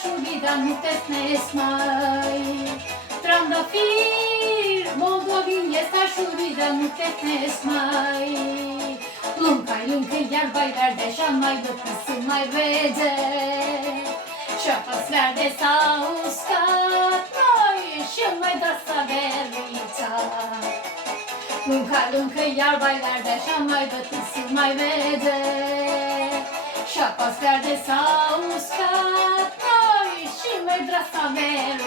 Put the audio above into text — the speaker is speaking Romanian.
șubida nu te snesc mai. Trandafir, moldovin, este șubida nu te snesc mai. Lunca-i luncă, iarba-i verde, și-am mai bătrân să mai vede. Și-apă-s verde s-a uscat, noi și mai drag să verita. Lunca-i iarba-i verde, și-am mai bătrân să mai vede. Și-apă-s verde s-a uscat, noi și mai drag să verita.